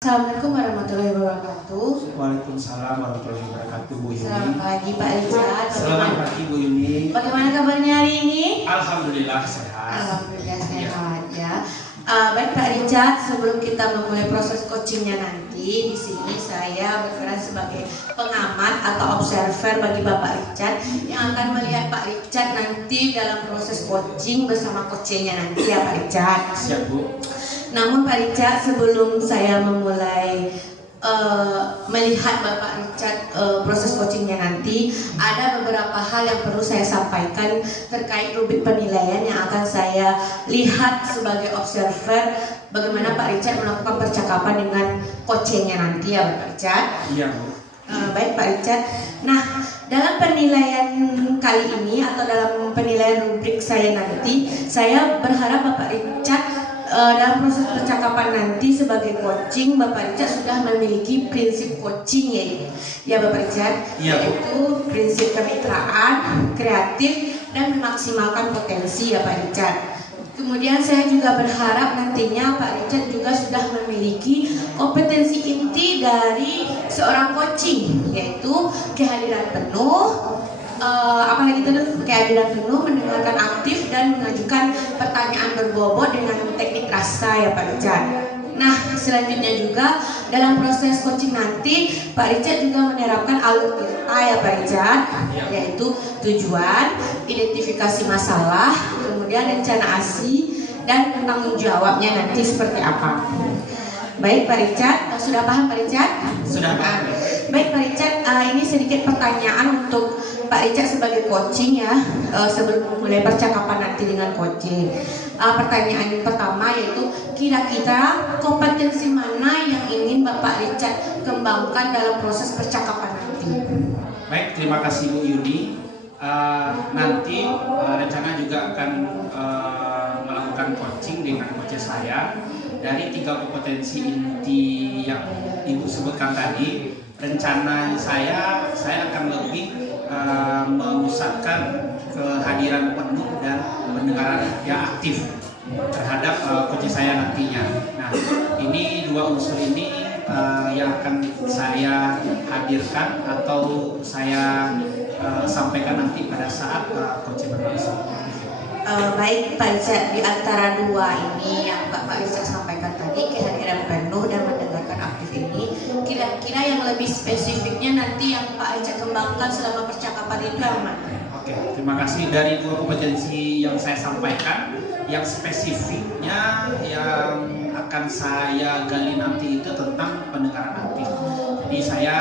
Assalamualaikum warahmatullahi wabarakatuh. Waalaikumsalam warahmatullahi wabarakatuh, Bu Yuni. Selamat pagi Pak Richard. Selamat pagi, Bu Yuni. Bagaimana kabarnya hari ini? Alhamdulillah sehat. Alhamdulillah sehat ya. Baik Pak Richard, sebelum kita memulai proses coachingnya nanti, di sini saya berperan sebagai pengamat atau observer bagi Bapak Richard yang akan melihat Pak Richard nanti dalam proses coaching bersama coachingnya nanti ya Pak Richard. Siap, Bu. Namun Pak Richard, sebelum saya memulai melihat Bapak Richard proses coachingnya nanti, ada beberapa hal yang perlu saya sampaikan terkait rubrik penilaian yang akan saya lihat sebagai observer bagaimana Pak Richard melakukan percakapan dengan coachingnya nanti ya Bapak Richard. Iya, Bu. Baik Pak Richard. Nah, dalam penilaian kali ini atau dalam penilaian rubrik saya nanti, saya berharap Bapak Richard dalam proses percakapan nanti sebagai coaching, Bapak Richard sudah memiliki prinsip coaching ya Bapak Richard, yaitu prinsip kemitraan, kreatif, dan memaksimalkan potensi ya Pak Richard. Kemudian saya juga berharap nantinya Pak Richard juga sudah memiliki kompetensi inti dari seorang coaching, yaitu kehadiran penuh, apalagi itu kehadiran penuh, mendengarkan aktif, dan mengajukan pertanyaan berbobot dengan teknik rasa ya Pak Richard. Nah, selanjutnya juga dalam proses coaching nanti Pak Richard juga menerapkan alur kita ya Pak Richard, yaitu tujuan, identifikasi masalah, kemudian rencana aksi, dan tanggung jawabnya nanti seperti apa. Baik Pak Richard, sudah paham Pak Richard? Sudah paham. Baik Pak Richard, ini sedikit pertanyaan untuk Pak Richard sebagai coaching ya, sebelum memulai percakapan nanti dengan coaching. Pertanyaan yang pertama yaitu, kira-kira kompetensi mana yang ingin Bapak Richard kembangkan dalam proses percakapan nanti? Baik, terima kasih Bu Yuni. Nanti rencana juga akan melakukan coaching dengan coach saya. Dari 3 kompetensi inti yang Ibu sebutkan tadi, rencana saya akan lebih memusatkan kehadiran penuh dan pendengaran yang aktif terhadap coach saya nantinya. Nah, ini 2 unsur ini yang akan saya hadirkan atau saya sampaikan nanti pada saat coach berlangsung. Baik Pak Richard, di antara 2 ini yang Pak Richard sampaikan tadi, kehadiran penuh dan mendengarkan aktif ini, kira-kira yang lebih spesifiknya nanti yang Pak Richard kembangkan selama percakapan itu yang mana? Oke, terima kasih. Dari 2 kompetensi yang saya sampaikan, yang spesifiknya yang akan saya gali nanti itu tentang pendengaran aktif. Jadi saya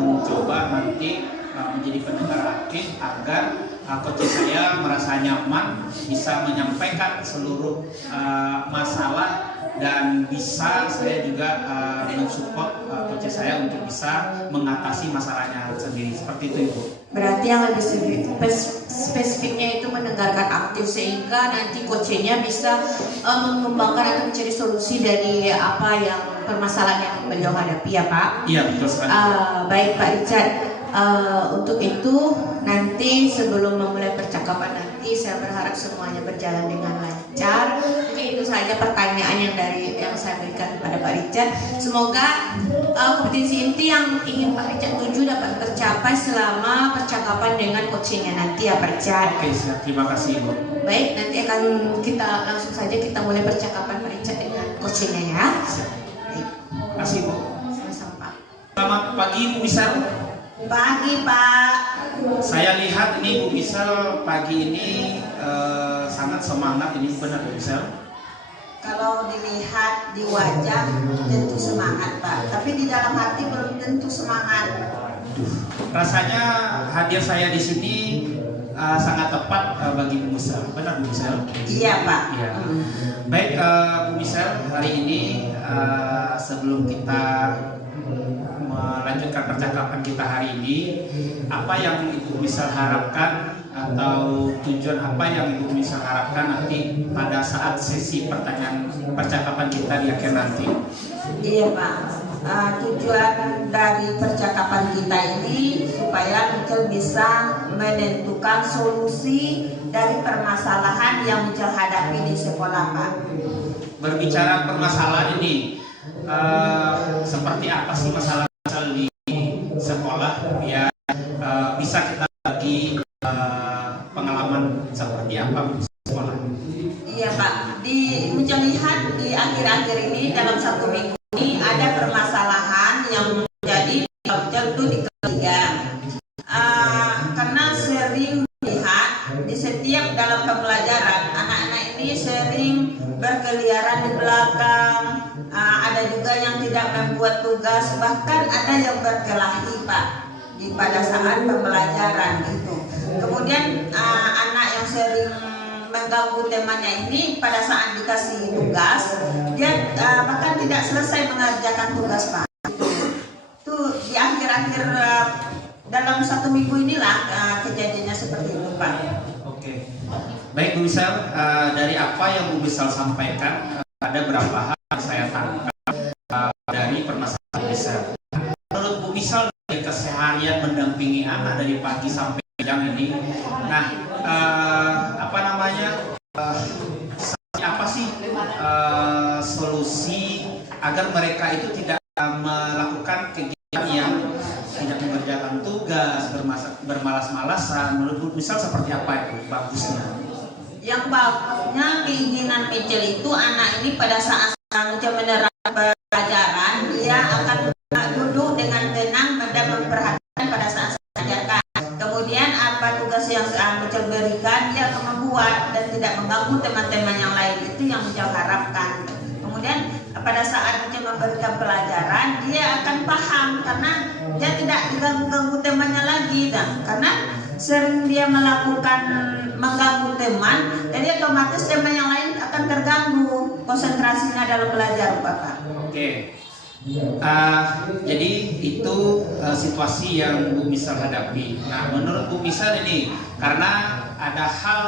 mencoba nanti menjadi pendengar aktif agar coach saya merasa nyaman, bisa menyampaikan seluruh masalah, dan bisa saya juga mensupport coach saya untuk bisa mengatasi masalahnya sendiri. Seperti itu Ibu. Berarti yang lebih spesifiknya itu mendengarkan aktif, sehingga nanti coachnya bisa mengembangkan atau mencari solusi dari apa yang permasalahan yang beliau hadapi ya Pak? Iya, betul sekali. Baik Pak Richard. Untuk itu nanti sebelum memulai percakapan nanti, saya berharap semuanya berjalan dengan lancar. Mungkin itu saja pertanyaan yang saya berikan kepada Pak Richard. Semoga kompetensi inti yang ingin Pak Richard tuju dapat tercapai selama percakapan dengan coachingnya nanti ya Pak Richard. Oke, siap. Terima kasih Ibu. Baik, nanti akan kita langsung saja kita mulai percakapan Pak Richard dengan coachingnya ya. Baik. Terima kasih Bu. Sama-sama Pak. Selamat pagi Bu Misal. Pagi Pak. Saya lihat ini Bu Misal pagi ini sangat semangat. Ini benar Bu Misal? Kalau dilihat di wajah tentu semangat Pak, tapi di dalam hati belum tentu semangat. Rasanya hadir saya di sini sangat tepat bagi Bu Misal. Benar Bu Misal? Iya Pak. Iya. Baik Bu Misal, hari ini sebelum kita melanjutkan percakapan kita hari ini, apa yang Ibu Misal harapkan atau tujuan apa yang Ibu Misal harapkan nanti pada saat sesi percakapan kita di akhir nanti? Iya Pak. Tujuan dari percakapan kita ini supaya Michel bisa menentukan solusi dari permasalahan yang Michel hadapi di sekolah Pak. Berbicara permasalahan ini, seperti apa sih masalah-masalah di sekolah ya, bisa kita bagi pengalaman seperti apa di sekolah. Iya Pak, Muncul lihat di akhir-akhir ini dalam 1 minggu ini ada permasalahan yang menjadi tentu di ketiga. Karena sering lihat di setiap dalam pembelajaran anak-anak ini sering berkeliaran di belakang, ada juga yang tidak membuat tugas, bahkan ada yang berkelahi Pak pada saat pembelajaran itu. Kemudian anak yang sering mengganggu temannya ini pada saat dikasih tugas dia bahkan tidak selesai mengerjakan tugas Pak. Itu di akhir-akhir dalam 1 minggu inilah kejadiannya seperti itu Pak. Oke, baik Bu Misal, dari apa yang Bu Misal sampaikan ada beberapa hal yang saya tangkap dari permasalahan Bu Misal. Menurut Bu Misal dari keseharian mendampingi anak dari pagi sampai siang ini, nah apa namanya, apa sih solusi agar mereka itu tidak melakukan kegiatan yang tidak mengerjakan tugas, bermalas-malasan? Menurut Bu Misal seperti apa itu bagusnya? Yang bagusnya keinginan Michel itu anak ini pada saat menerapkan pelajaran dia akan duduk dengan tenang dan memperhatikan pada saat mengajarkan. Kemudian apa tugas yang Michel berikan dia akan membuat dan tidak mengganggu teman-teman yang lain, itu yang Michel harapkan. Kemudian pada saat Michel memberikan pelajaran dia akan paham karena dia tidak diganggu temannya lagi, dan karena sering dia melakukan mengganggu teman, jadi otomatis teman yang lain akan terganggu konsentrasinya dalam belajar Bapak. Oke. Jadi itu situasi yang Bu Misal hadapi. Nah, menurut Bu Misal ini karena ada hal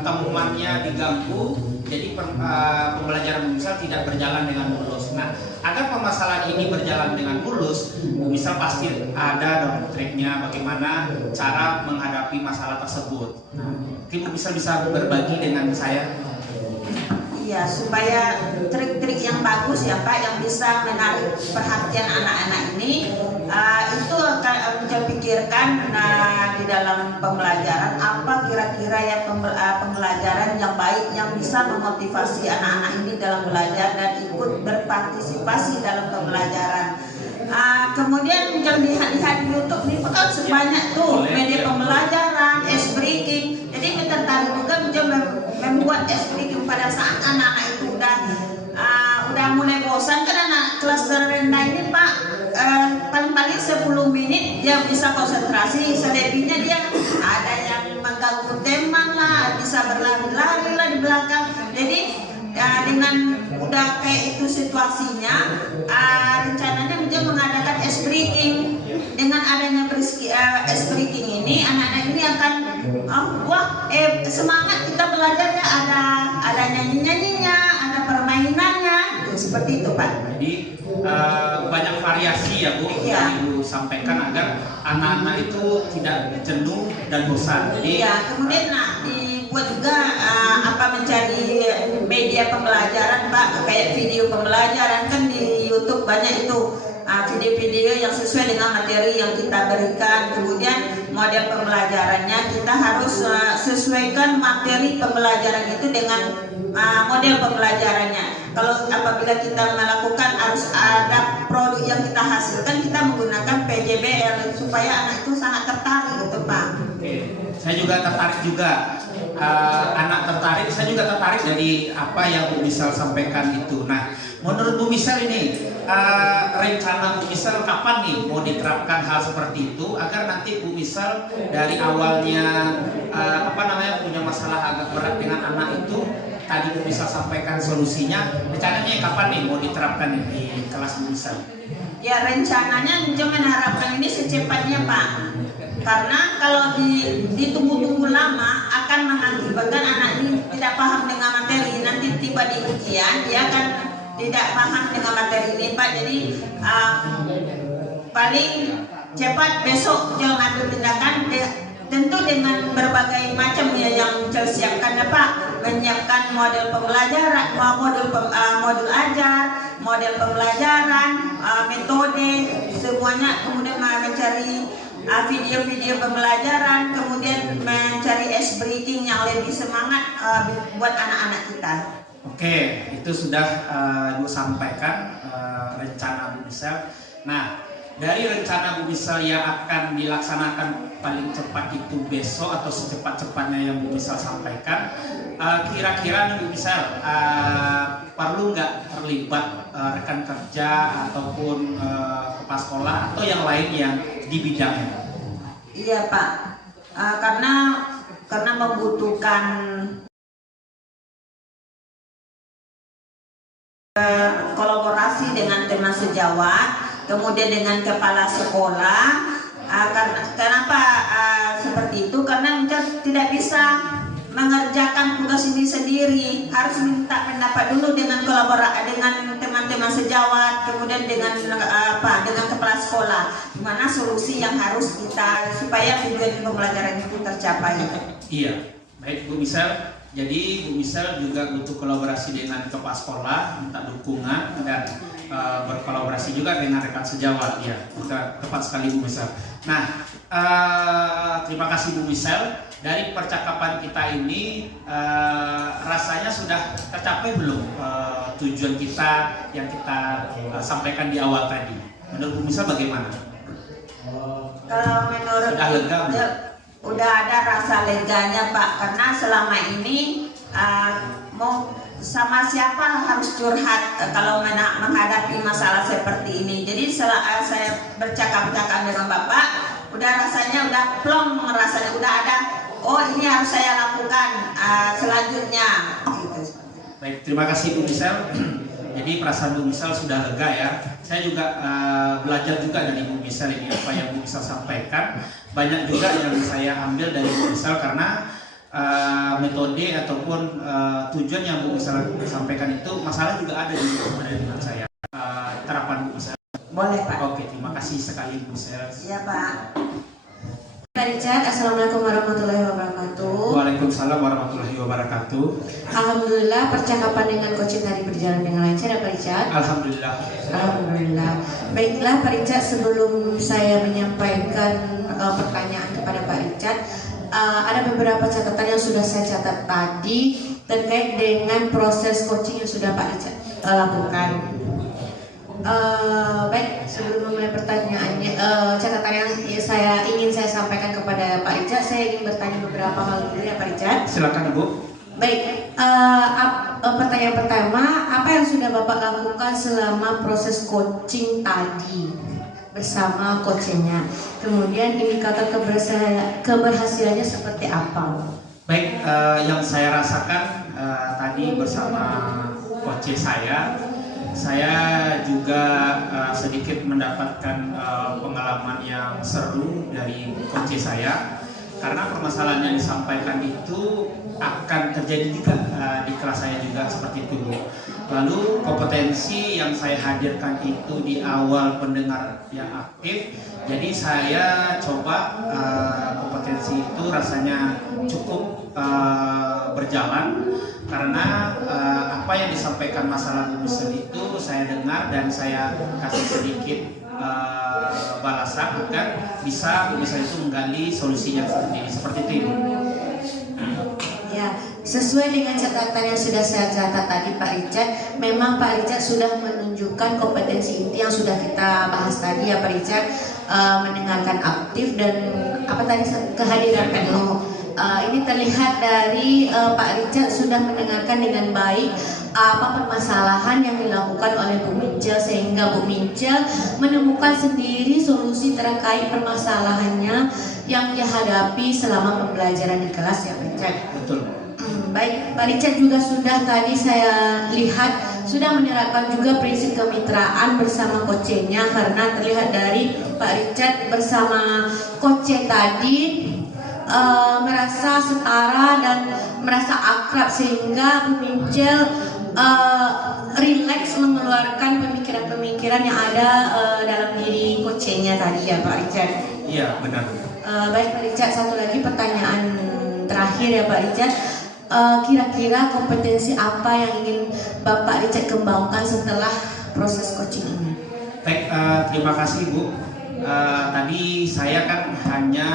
temannya diganggu, jadi pembelajaran Bu Misal tidak berjalan dengan mulus. Nah, agar permasalahan ini berjalan dengan mulus, Bu Misal pasti ada triknya bagaimana cara menghadapi masalah tersebut. Nah, mungkin Bu Misal bisa berbagi dengan saya. Iya, supaya trik-trik yang bagus ya Pak, yang bisa menarik perhatian anak-anak ini, itu akan Michel pikirkan di dalam pembelajaran apa kira-kira ya pembelajaran yang baik yang bisa memotivasi anak-anak ini dalam belajar dan ikut berpartisipasi dalam pembelajaran. Kemudian Michel lihat di YouTube nih Pak, sebanyak tuh media pembelajaran, ice breaking. Jadi kita tertarik juga Michel membuat ice breaking pada saat anak-anak itu udah mulai bosan, kan anak kelas terendah ini Pak, paling-paling 10 menit dia bisa konsentrasi, selebihnya dia ada yang mengganggu teman lah, bisa berlari-lari lah di belakang. Jadi dengan udah kayak itu situasinya, rencananya Michel mengadakan ice breaking. Dengan adanya ice breaking ini, anak-anak ini akan semangat kita belajar ya, ada nyanyi-nyanyinya, ada permainannya, seperti itu Pak. Jadi banyak variasi ya Bu, yang Ibu sampaikan agar anak-anak itu tidak jenuh dan bosan. Jadi kemudian dibuat juga mencari media pembelajaran Pak, kayak video pembelajaran kan di YouTube banyak itu. Video-video yang sesuai dengan materi yang kita berikan. Kemudian model pembelajarannya kita harus sesuaikan materi pembelajaran itu dengan model pembelajarannya. Kalau apabila kita melakukan harus ada produk yang kita hasilkan, kita menggunakan PJBL supaya anak itu sangat tertarik gitu Pak. Oke, saya juga tertarik juga. Anak tertarik, saya juga tertarik dari apa yang Bu Misal sampaikan itu. Nah, menurut Bu Misal ini rencana Bu Misal kapan nih mau diterapkan hal seperti itu agar nanti Bu Misal dari awalnya punya masalah agak berat dengan anak itu, tadi Bu Misal sampaikan solusinya, rencananya kapan nih mau diterapkan di kelas Bu Misal? Ya, rencananya jangan harapkan ini secepatnya Pak, karena kalau ditunggu-tunggu lama akan mengakibatkan anak ini tidak paham dengan materi. Nanti tiba di ujian dia akan tidak paham dengan materi ini Pak. Jadi paling cepat besok jangan ambil tindakan, tentu dengan berbagai macam ya yang siapkan ya Pak, menyiapkan model pembelajaran, modul ajar, model pembelajaran, metode, semuanya, kemudian mencari video-video pembelajaran, kemudian mencari ice breaking yang lebih semangat buat anak-anak kita. Oke, itu sudah Ibu sampaikan rencana Bu Misel. Nah, dari rencana Bu Misel yang akan dilaksanakan paling cepat itu besok atau secepat-cepatnya yang Bu Misel sampaikan, kira-kira Bu Misel perlu nggak terlibat rekan kerja ataupun kepala sekolah atau yang lain yang di bidangnya? Iya Pak, karena membutuhkan kolaborasi dengan teman sejawat, kemudian dengan kepala sekolah. Kenapa seperti itu? Karena tidak bisa mengerjakan tugas ini sendiri, harus minta pendapat dulu dengan dengan teman-teman sejawat, kemudian dengan kepala sekolah, gimana solusi yang harus kita supaya tujuan pembelajaran itu tercapai. Iya, baik Bu Misel. Jadi Bu Misel juga butuh kolaborasi dengan kepala sekolah, minta dukungan dan berkolaborasi juga dengan rekan sejawat. Ya, tepat sekali Bu Misel. Nah, terima kasih Bu Misel. Dari percakapan kita ini rasanya sudah tercapai belum tujuan kita yang kita sampaikan di awal tadi? Menurut Bu Misel bagaimana? Kalau menurut sudah lega belum? Udah ada rasa leganya Pak, karena selama ini mau sama siapa harus curhat kalau menghadapi masalah seperti ini. Jadi setelah saya bercakap-cakap dengan Bapak, udah rasanya udah plong, rasanya udah ada, oh ini harus saya lakukan selanjutnya. Gitu. Baik, terima kasih Bu Misel. Jadi perasaan Bu Misel sudah lega ya. Saya juga belajar juga dari Bu Misel ini, apa yang Bu Misel sampaikan. Banyak juga yang saya ambil dari Bu Misel karena metode ataupun tujuan yang Bu Misel sampaikan itu masalah juga ada di sebenarnya saya. Terapan Bu Misel. Boleh Pak. Oke, terima kasih sekali Bu Misel. Iya Pak. Pak Richard, Assalamualaikum warahmatullahi wabarakatuh. Waalaikumsalam warahmatullahi wabarakatuh. Alhamdulillah percakapan dengan coach tadi berjalan dengan lancar ya Pak Richard. Alhamdulillah. Alhamdulillah. Baiklah Pak Richard, sebelum saya menyampaikan pertanyaan kepada Pak Richard, ada beberapa catatan yang sudah saya catat tadi terkait dengan proses coaching yang sudah Pak Richard lakukan. Baik, sebelum memulai pertanyaannya, catatan yang ingin saya sampaikan kepada Pak Richard, saya ingin bertanya beberapa hal dulu ya Pak Richard. Silakan Ibu. Baik, pertanyaan pertama, apa yang sudah Bapak lakukan selama proses coaching tadi bersama coachnya? Kemudian indikator keberhasilannya seperti apa? Baik, yang saya rasakan tadi bersama coach saya juga sedikit mendapatkan pengalaman yang seru dari coach saya, karena permasalahan yang disampaikan itu akan terjadi juga di kelas saya juga seperti itu Bu. Lalu kompetensi yang saya hadirkan itu di awal pendengar yang aktif, jadi saya coba kompetensi itu rasanya cukup berjalan, karena apa yang disampaikan masalah Bu Misel itu saya dengar dan saya kasih sedikit balasan agar bisa Bu Misel itu menggali solusi yang seperti itu Ibu. Ya, sesuai dengan catatan yang sudah saya catat tadi Pak Richard, memang Pak Richard sudah menunjukkan kompetensi inti yang sudah kita bahas tadi ya Pak Richard, mendengarkan aktif dan apa tadi kehadiran penuh. Ini terlihat dari Pak Richard sudah mendengarkan dengan baik apa permasalahan yang dilakukan oleh Bu Mince, sehingga Bu Mince menemukan sendiri solusi terkait permasalahannya yang dihadapi selama pembelajaran di kelas ya Pak Richard. Betul. Baik, Pak Richard juga sudah tadi saya lihat sudah menerapkan juga prinsip kemitraan bersama coachnya, karena terlihat dari Pak Richard bersama coach tadi merasa setara dan merasa akrab, sehingga Bu Mincel rileks mengeluarkan pemikiran-pemikiran yang ada dalam diri coachnya tadi ya Pak Richard. Iya benar. Baik Pak Richard, satu lagi pertanyaan terakhir ya Pak Richard. Kira-kira kompetensi apa yang ingin Bapak Richard kembangkan setelah proses coaching ini. Baik, terima kasih Bu. Tadi saya kan hanya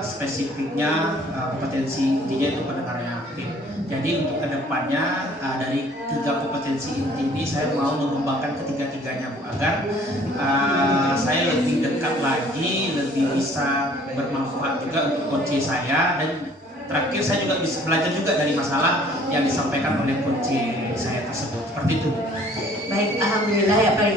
spesifiknya kompetensi intinya itu pendengaran yang aktif. Jadi untuk kedepannya dari 3 kompetensi inti ini saya mau mengembangkan ketiga-tiganya Bu, agar saya lebih dekat lagi, lebih bisa bermanfaat juga untuk coach saya, dan terakhir saya juga bisa belajar juga dari masalah yang disampaikan oleh coach saya tersebut. Seperti itu Bu. Baik, alhamdulillah ya Pak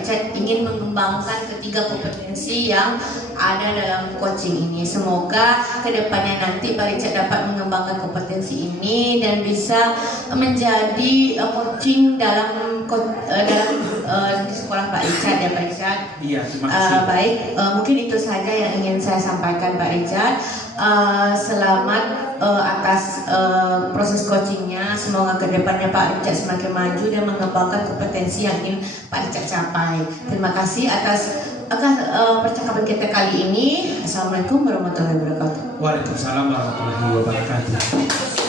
Richard ingin mengembangkan ketiga kompetensi yang ada dalam coaching ini. Semoga kedepannya nanti Pak Richard dapat mengembangkan kompetensi ini dan bisa menjadi coaching dalam di sekolah Pak Richard ya Pak Richard. Iya, terima kasih. Baik, mungkin itu saja yang ingin saya sampaikan Pak Richard. Selamat atas proses coachingnya. Semoga kedepannya Pak Richard semakin maju dan mengembangkan kompetensi yang ingin Pak Richard capai. Terima kasih atas percakapan kita kali ini. Assalamualaikum warahmatullahi wabarakatuh. Waalaikumsalam warahmatullahi wabarakatuh.